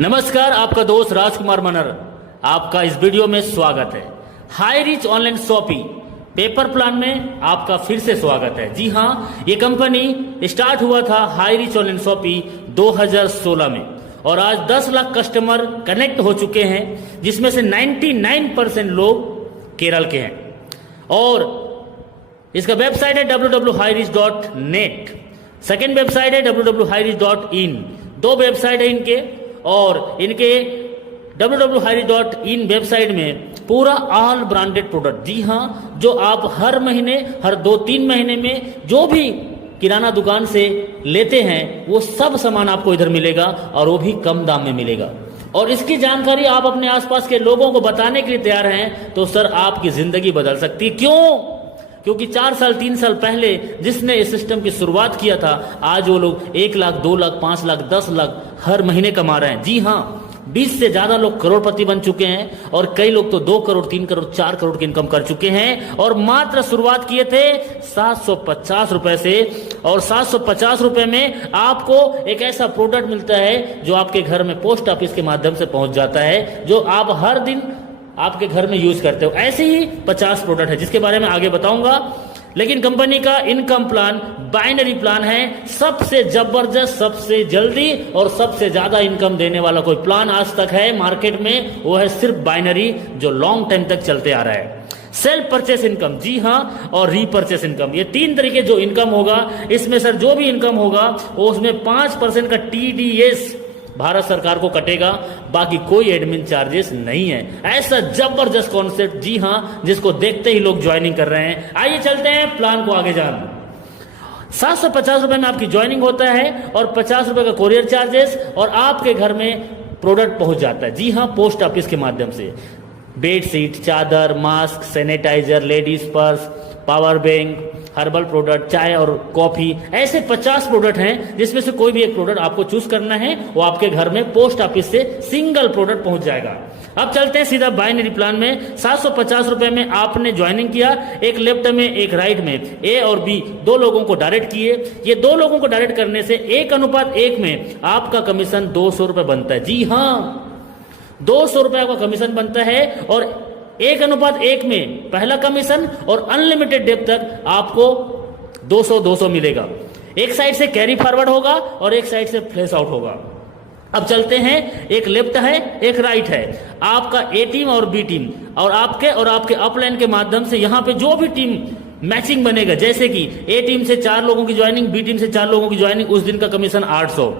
नमस्कार, आपका दोस्त राजकुमार मनर आपका इस वीडियो में स्वागत है। High rich online shopping paper plan में आपका फिर से स्वागत है। जी हाँ, ये कंपनी स्टार्ट हुआ था हाई रिच ऑनलाइन शॉपिंग 2016 में और आज 10 लाख कस्टमर कनेक्ट हो चुके हैं, जिसमें से 99% लोग केरल के हैं। और इसका वेबसाइट है www.highreach.net, सेकेंड वेबसाइट है www.highreach.in। दो वेबसाइट है इनके, और इनके www.highreach.in वेबसाइट में पूरा ऑल ब्रांडेड प्रोडक्ट, जी हाँ, जो आप हर महीने, हर 2-3 महीने में जो भी किराना दुकान से लेते हैं वो सब सामान आपको इधर मिलेगा और वो भी कम दाम में मिलेगा। और इसकी जानकारी आप अपने आसपास के लोगों को बताने के लिए तैयार हैं तो सर आपकी जिंदगी बदल सकती है। क्यों? क्योंकि 4 साल 3 साल पहले जिसने इस सिस्टम की शुरुआत किया था, आज वो लोग 1 लाख 2 लाख 5 लाख 10 लाख हर महीने कमा रहे हैं। जी हाँ, 20 से ज्यादा लोग करोड़पति बन चुके हैं और कई लोग तो 2 करोड़ 3 करोड़ 4 करोड़ की इनकम कर चुके हैं। और मात्र शुरुआत किए थे 750 रुपए से, और 750 रुपए में आपको एक ऐसा प्रोडक्ट मिलता है जो आपके घर में पोस्ट ऑफिस के माध्यम से पहुंच जाता है, जो आप हर दिन आपके घर में यूज करते हो। ऐसे ही 50 प्रोडक्ट है जिसके बारे में आगे बताऊंगा। लेकिन कंपनी का इनकम प्लान बाइनरी प्लान है, सबसे जबरदस्त, सबसे जल्दी और सबसे ज्यादा इनकम देने वाला कोई प्लान आज तक है मार्केट में, वो है सिर्फ बाइनरी, जो लॉन्ग टाइम तक चलते आ रहा है। सेल्फ परचेस इनकम, जी हाँ, और रीपरचेस इनकम, ये 3 तरीके जो इनकम होगा। इसमें सर जो भी इनकम होगा वो उसमें 5% का TDS भारत सरकार को कटेगा, बाकी कोई एडमिन चार्जेस नहीं है। ऐसा जबरदस्त कॉन्सेप्ट, जी हाँ, जिसको देखते ही लोग ज्वाइनिंग कर रहे हैं। आइए चलते हैं प्लान को आगे जान। 750 रुपए में आपकी ज्वाइनिंग होता है और 50 रुपए का कोरियर चार्जेस, और आपके घर में प्रोडक्ट पहुंच जाता है। जी हाँ, पोस्ट ऑफिस के माध्यम से बेडशीट, चादर, mask, sanitizer, ladies purse, power bank, herbal product, चाय और कॉफी, ऐसे 50 प्रोडक्ट हैं जिसमें से कोई भी एक प्रोडक्ट आपको चूज करना है, वो आपके घर में पोस्ट ऑफिस से सिंगल प्रोडक्ट पहुंच जाएगा। अब चलते हैं सीधा बाइनरी प्लान में। 750 रुपए में आपने ज्वाइनिंग किया, एक लेफ्ट में एक राइट में, ए और बी 2 लोगों को डायरेक्ट किए। ये 2 लोगों को डायरेक्ट करने से 1:1 में आपका कमीशन 200 रुपए बनता है। जी हाँ, 200 रुपए का कमीशन बनता है, और 1:1 में पहला कमीशन, और अनलिमिटेड डेप तक आपको 200 मिलेगा। एक साइड से कैरी फॉरवर्ड होगा और एक साइड से फ्लैश आउट होगा। अब चलते हैं, एक लेफ्ट है एक राइट है, आपका ए टीम और बी टीम, और आपके अपलाइन के माध्यम से यहाँ पे जो भी टीम मैचिंग बनेगा, जैसे कि ए टीम से 4 लोगों की ज्वाइनिंग, बी टीम से 4 लोगों की ज्वाइनिंग, उस दिन का कमीशन 800,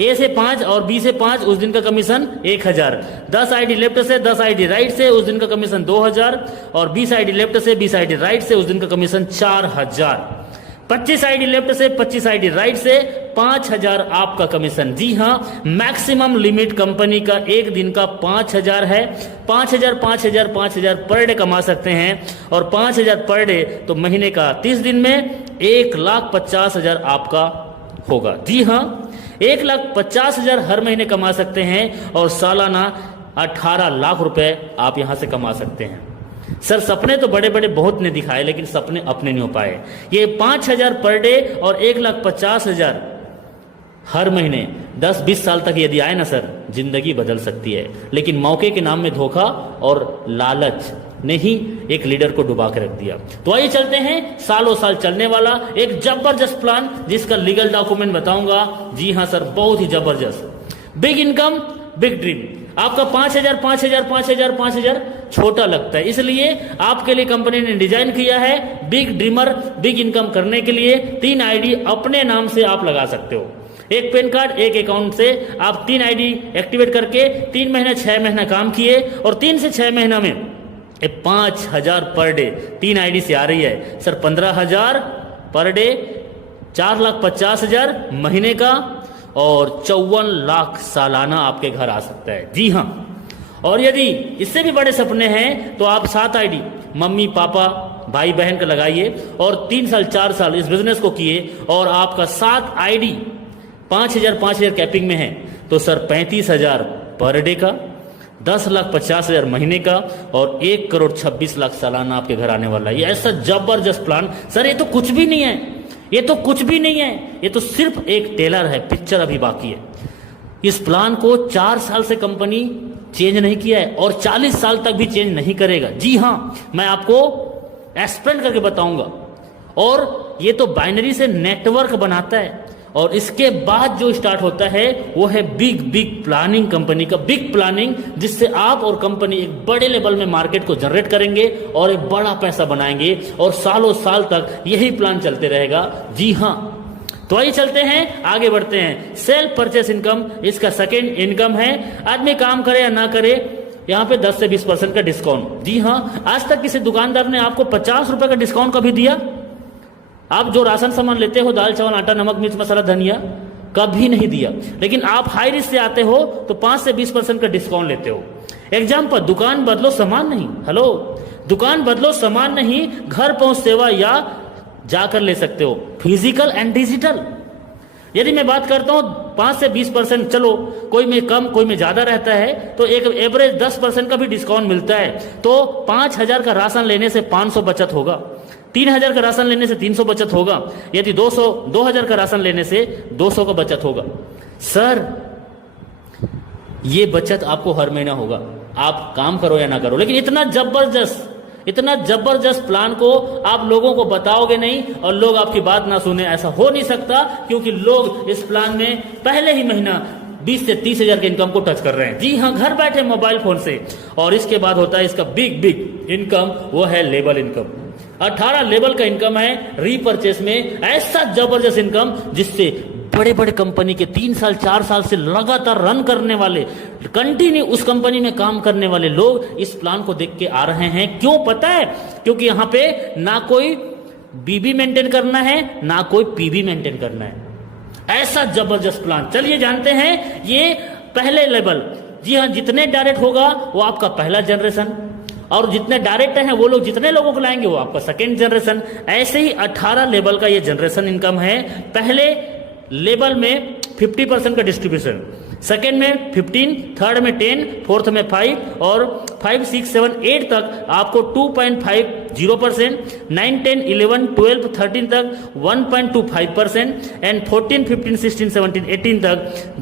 ए से 5 और बी से 5, उस दिन का कमीशन 1000, 10 आईडी लेफ्ट से 10 आईडी राइट से, उस दिन का कमीशन 2000, और 20 आईडी लेफ्ट से 20 आईडी राइट से, उस दिन का कमीशन 4000, 25 आईडी लेफ्ट से 25 आईडी राइट से 5000 आपका कमीशन। जी हाँ, मैक्सिमम लिमिट कंपनी का एक दिन का 5000 है। 5000 पर डे कमा सकते हैं, और 5000 पर डे तो महीने का 30 दिन में 1,50,000 आपका होगा। जी हाँ, 1,50,000 हर महीने कमा सकते हैं, और सालाना 18 लाख रुपए आप यहां से कमा सकते हैं। सर सपने तो बड़े बड़े बहुत ने दिखाए, लेकिन सपने अपने नहीं हो पाए। ये 5000 पर डे और 1,50,000 हर महीने 10-20 साल तक यदि आए ना सर, जिंदगी बदल सकती है। लेकिन मौके के नाम में धोखा और लालच ने ही एक लीडर को डुबा के रख दिया। तो आइए चलते हैं सालों साल चलने वाला एक जबरदस्त प्लान, जिसका लीगल डॉक्यूमेंट बताऊंगा। जी हाँ सर, बहुत ही जबरदस्त। Big income big dream. आपका 5,000 छोटा लगता है, इसलिए आपके लिए कंपनी ने डिजाइन किया है बिग ड्रीमर, बिग इनकम करने के लिए 3 आईडी अपने नाम से आप लगा सकते हो। एक पेन कार्ड, एक अकाउंट से आप 3 आईडी एक्टिवेट करके 3 महीना 6 महीना काम किए, और 3 से 6 महीना में 5,000 पर डे 3 आईडी से आ रही है सर। 15,000 पर डे, 4,50,000 महीने का, और 54 लाख सालाना आपके घर आ सकता है। जी हाँ, और यदि इससे भी बड़े सपने हैं तो आप 7 आईडी मम्मी पापा भाई बहन का लगाइए, और 3 साल 4 साल इस बिजनेस को किए, और आपका 7 आईडी 5,000 कैपिंग में है, तो सर 35,000 पर डे का, 10,50,000 महीने का, और 1,26,00,000 सालाना आपके घर आने वाला है। ये ऐसा जबरदस्त प्लान सर, ये तो कुछ भी नहीं है, ये तो कुछ भी नहीं है, ये तो सिर्फ एक टेलर है, पिक्चर अभी बाकी है। इस प्लान को 4 साल से कंपनी चेंज नहीं किया है और 40 साल तक भी चेंज नहीं करेगा। जी हां, मैं आपको एक्सप्लेन करके बताऊंगा। और ये तो बाइनरी से नेटवर्क बनाता है और इसके बाद जो स्टार्ट होता है वो है बिग प्लानिंग, कंपनी का बिग प्लानिंग, जिससे आप और कंपनी एक बड़े लेवल में मार्केट को जनरेट करेंगे और एक बड़ा पैसा बनाएंगे और सालों साल तक यही प्लान चलते रहेगा। जी हां, तो आइए चलते हैं, आगे बढ़ते हैं। सेल्फ परचेस इनकम इसका सेकेंड इनकम है। आदमी काम करे या ना करे, यहाँ पे 10 से 20% का डिस्काउंट। जी हां, आज तक किसी दुकानदार ने आपको 50 रुपए का डिस्काउंट कभी दिया? आप जो राशन सामान लेते हो, दाल चावल आटा नमक मिर्च मसाला धनिया, कभी नहीं दिया। लेकिन आप हाई रिस्क से आते हो तो 5 से 20% का डिस्काउंट लेते हो। एग्जाम्पल, दुकान बदलो सामान नहीं। हेलो, दुकान बदलो सामान नहीं, घर पहुंच सेवा या जाकर ले सकते हो, फिजिकल एंड डिजिटल। यदि मैं बात करता हूं 5 से 20%, चलो कोई में कम कोई में ज्यादा रहता है, तो एक एवरेज 10% का भी डिस्काउंट मिलता है। तो 5000 का राशन लेने से 500 बचत होगा, 3000 का राशन लेने से 300 बचत होगा, यदि 2000 का राशन लेने से 200 का बचत होगा। सर, ये बचत आपको हर महीना होगा, आप काम करो या ना करो। लेकिन इतना जबरदस्त प्लान को आप लोगों को बताओगे नहीं और लोग आपकी बात ना सुने, ऐसा हो नहीं सकता, क्योंकि लोग इस प्लान में पहले ही महीना 20 से 30 हजार के इनकम को टच कर रहे हैं। जी हाँ, घर बैठे मोबाइल फोन से। और इसके बाद होता है इसका बिग इनकम, वो है लेबल इनकम। 18 लेवल का इनकम है रीपरचेस में। ऐसा जबरदस्त इनकम जिससे बड़े बड़े कंपनी के 3 साल 4 साल से लगातार रन करने वाले, कंटिन्यू उस कंपनी में काम करने वाले लोग इस प्लान को देख के आ रहे हैं। क्यों पता है? क्योंकि यहां पे ना कोई बीबी मेंटेन करना है ना कोई पीबी मेंटेन करना है। ऐसा जबरदस्त प्लान। चलिए जानते हैं ये पहले लेवल। जी हाँ, जितने डायरेक्ट होगा वो आपका पहला जनरेशन, और जितने डायरेक्ट हैं वो लोग जितने लोगों को लाएंगे वो आपका सेकेंड जनरेशन। ऐसे ही 18 लेवल का ये जनरेशन इनकम है। पहले लेवल में 50% का डिस्ट्रीब्यूशन, सेकेंड में 15, थर्ड में 10, फोर्थ में 5 और 5, 6, 7, 8 तक आपको 2.50%, 9, 10, 11, 12, 13 तक 1.25% एंड 14, 15, 16, 17, 18 तक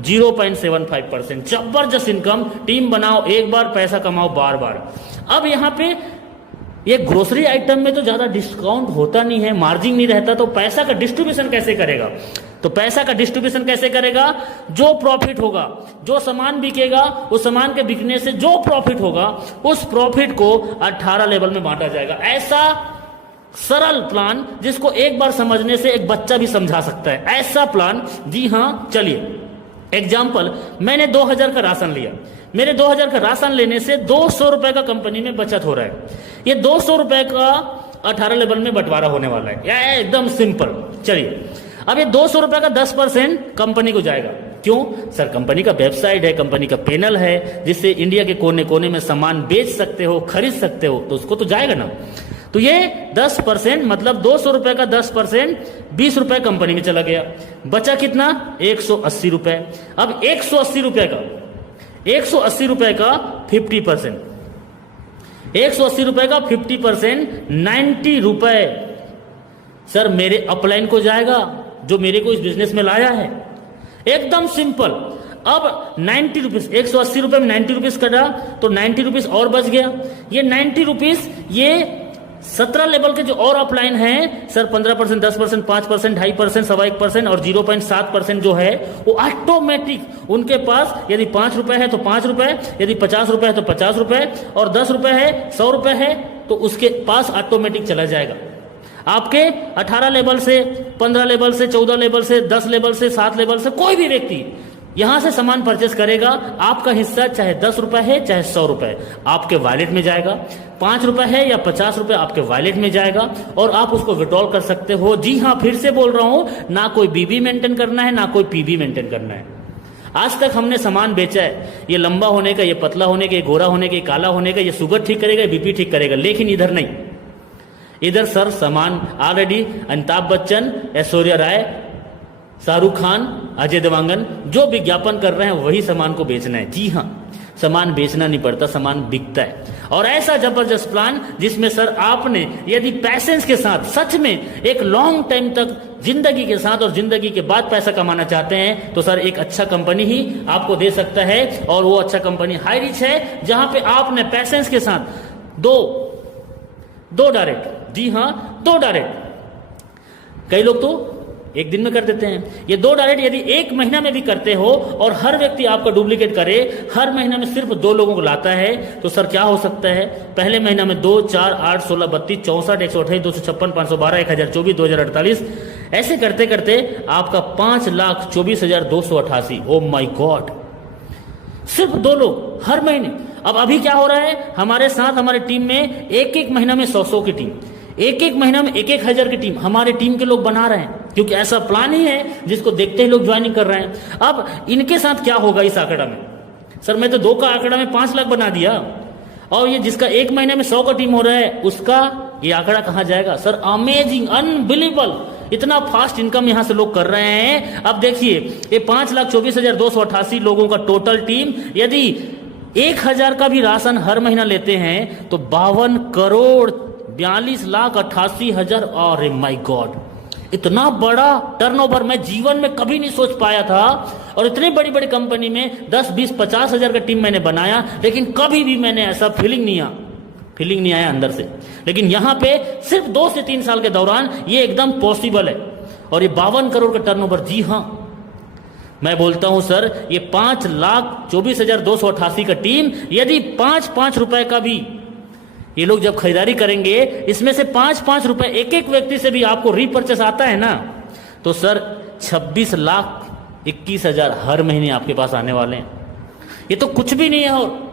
0.75%। जबरदस्त इनकम। टीम बनाओ एक बार, पैसा कमाओ बार बार। अब यहाँ पे ये ग्रोसरी आइटम में तो ज्यादा डिस्काउंट होता नहीं है, मार्जिन नहीं रहता, तो पैसा का डिस्ट्रीब्यूशन कैसे करेगा? तो पैसा का डिस्ट्रीब्यूशन कैसे करेगा? जो प्रॉफिट होगा, जो सामान बिकेगा, उस सामान के बिकने से जो प्रॉफिट होगा, उस प्रॉफिट को 18 लेवल में बांटा जाएगा। ऐसा सरल प्लान जिसको एक बार समझने से एक बच्चा भी समझा सकता है, ऐसा प्लान। जी हां, चलिए एग्जाम्पल, मैंने 2000 का राशन लिया। मेरे 2000 का राशन लेने से 200 रुपए का कंपनी में बचत हो रहा है। ये 200 रुपए का 18 लेवल में बंटवारा होने वाला है, या एकदम सिंपल। चलिए, अब ये 200 रुपए का 10% कंपनी को जाएगा। क्यों? सर, कंपनी का वेबसाइट है, कंपनी का पैनल है, जिससे इंडिया के कोने कोने में सामान बेच सकते हो, खरीद सकते हो, तो उसको तो जाएगा ना। तो ये 10% मतलब 200 रुपए का 10% 20 रुपए कंपनी में चला गया। बचा कितना? 180 रुपए। अब 180 रुपए का 50%, 180 रुपए का 50% 90 रुपए सर मेरे अपलाइन को जाएगा, जो मेरे को इस बिजनेस में लाया है। एकदम सिंपल। अब 90 रुपीज, 180 रुपए में 90 रुपीज कटा तो 90 रुपीज और बच गया। ये 90 रुपीज ये 17 लेवल के जो और अपलाइन हैं सर, 15%, 10%, 5%, 2.5%, 1.25% और 0.7% जो है वो ऑटोमेटिक उनके पास, यदि 5 रुपए है तो 5 रुपए, यदि 50 रुपए है तो 50 रुपए, और 10 रुपए है, 100 रुपए है, तो उसके पास ऑटोमेटिक चला जाएगा। आपके 18 लेवल से, 15 लेवल से, 14 लेवल से, 10 लेवल से, 7 लेवल से कोई भी व्यक्ति यहां से सामान परचेस करेगा, आपका हिस्सा चाहे 10 रुपए है चाहे 100 रुपए आपके वॉलेट में जाएगा, 5 रुपए है या 50 रुपए आपके वॉलेट में जाएगा, और आप उसको विड्रॉल कर सकते हो। जी हां, फिर से बोल रहा हूं, ना कोई बीबी मेंटेन करना है ना कोई पीबी मेंटेन करना है। आज तक हमने सामान बेचा है, ये लंबा होने का, ये पतला होने का, ये गोरा होने का, ये काला होने का, ये शुगर ठीक करेगा, बीपी ठीक करेगा, लेकिन इधर नहीं। इधर सर सामान ऑलरेडी अमिताभ बच्चन, ऐश्वर्या राय, शाहरुख खान, अजय देवगन जो विज्ञापन कर रहे हैं वही सामान को बेचना है। जी हाँ, सामान बेचना नहीं पड़ता, सामान बिकता है। और ऐसा जबरदस्त प्लान जिसमें सर आपने यदि पैसेंस के साथ सच में एक लॉन्ग टाइम तक जिंदगी के साथ और जिंदगी के बाद पैसा कमाना चाहते हैं तो सर एक अच्छा कंपनी ही आपको दे सकता है। और वो अच्छा कंपनी हाई रिच है, जहां पे आपने पैसेंस के साथ दो डायरेक्ट, जी हां 2 डायरेक्ट, कई लोग तो एक दिन में कर देते हैं, ये 2 डायरेक्ट यदि 1 महीना में भी करते हो और हर व्यक्ति आपका डुप्लीकेट करे, हर महीना में सिर्फ 2 लोगों को लाता है, तो सर क्या हो सकता है? पहले महीना में 2, 4, 8, 16, 32, 64, 128, 256, 512, 1024, 2048, ऐसे करते करते आपका 5,24,288। ओ माई गॉड, सिर्फ 2 लोग हर महीने। अब अभी क्या हो रहा है हमारे साथ, हमारे टीम में एक महीना में 100 की टीम, एक महीना में 1,000 की टीम हमारे टीम के लोग बना रहे हैं, क्योंकि ऐसा प्लान ही है जिसको देखते ही लोग ज्वाइनिंग कर रहे हैं। अब इनके साथ क्या होगा इस आंकड़ा में? सर मैं तो 2 का आंकड़ा में 5 लाख बना दिया, और ये जिसका 1 महीने में 100 का टीम हो रहा है उसका ये आंकड़ा कहां जाएगा? सर अमेजिंग, अनबिलीवेबल, इतना फास्ट इनकम यहां से लोग कर रहे हैं। अब देखिए ये 5,24,288 लोगों का टोटल टीम, यदि 1,000 का भी राशन हर महीना लेते हैं तो 52 करोड़ 42,88,000। अरे माय गॉड, इतना बड़ा टर्नओवर मैं जीवन में कभी नहीं सोच पाया था। और इतनी बड़ी बड़ी कंपनी में 10, 20, 50 हजार का टीम मैंने बनाया, लेकिन कभी भी मैंने ऐसा फीलिंग नहीं आया अंदर से। लेकिन यहां पे सिर्फ 2 से 3 साल के दौरान ये एकदम पॉसिबल है। और ये 52 करोड़ का टर्नओवर, जी हां मैं बोलता हूं सर, ये 5,24,288 का टीम यदि 5-5 रुपए का भी ये लोग जब खरीदारी करेंगे, इसमें से 5-5 रुपए एक व्यक्ति से भी आपको रीपर्चेस आता है ना, तो सर 26,21,000 हर महीने आपके पास आने वाले हैं। ये तो कुछ भी नहीं है, और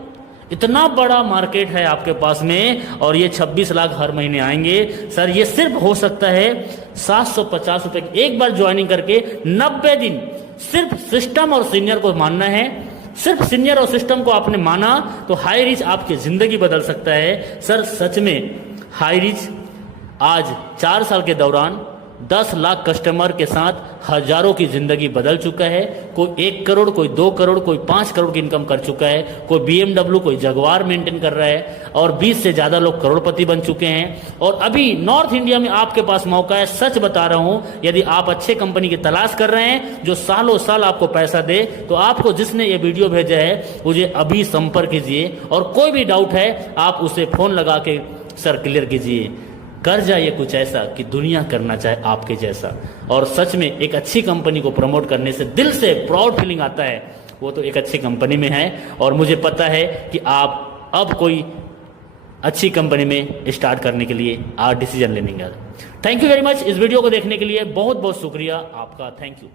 इतना बड़ा मार्केट है आपके पास में, और ये 26 लाख हर महीने आएंगे। सर ये सिर्फ हो सकता है 750 रुपए एक बार ज्वाइनिंग करके 90 दिन। सिर्फ सिस्टम और सीनियर को मानना है, सिर्फ सीनियर और सिस्टम को आपने माना तो हाई रिच आपकी जिंदगी बदल सकता है। सर सच में हाई रिच आज 4 साल के दौरान 10 लाख कस्टमर के साथ हजारों की जिंदगी बदल चुका है। कोई 1 करोड़, कोई 2 करोड़, कोई 5 करोड़ की इनकम कर चुका है, कोई BMW, कोई जगवार मेंटेन कर रहा है, और 20 से ज्यादा लोग करोड़पति बन चुके हैं। और अभी नॉर्थ इंडिया में आपके पास मौका है, सच बता रहा हूं, यदि आप अच्छे कंपनी की तलाश कर रहे हैं जो सालों साल आपको पैसा दे, तो आपको जिसने ये वीडियो भेजा है मुझे अभी संपर्क कीजिए, और कोई भी डाउट है आप उसे फोन लगा के सर क्लियर कीजिए। कर जाइए कुछ ऐसा कि दुनिया करना चाहे आपके जैसा। और सच में एक अच्छी कंपनी को प्रमोट करने से दिल से प्राउड फीलिंग आता है, वो तो एक अच्छी कंपनी में है। और मुझे पता है कि आप अब कोई अच्छी कंपनी में स्टार्ट करने के लिए आप डिसीजन लेंगे। थैंक यू वेरी मच इस वीडियो को देखने के लिए, बहुत बहुत शुक्रिया आपका, थैंक यू।